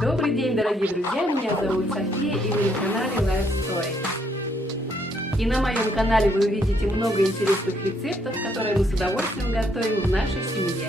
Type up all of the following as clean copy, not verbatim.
Добрый день, дорогие друзья! Меня зовут София, и вы на канале Life Story. И на моем канале вы увидите много интересных рецептов, которые мы с удовольствием готовим в нашей семье.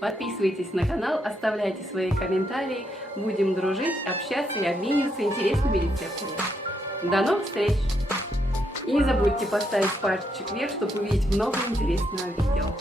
Подписывайтесь на канал, оставляйте свои комментарии, будем дружить, общаться и обмениваться интересными рецептами. До новых встреч! И не забудьте поставить пальчик вверх, чтобы увидеть много интересного видео.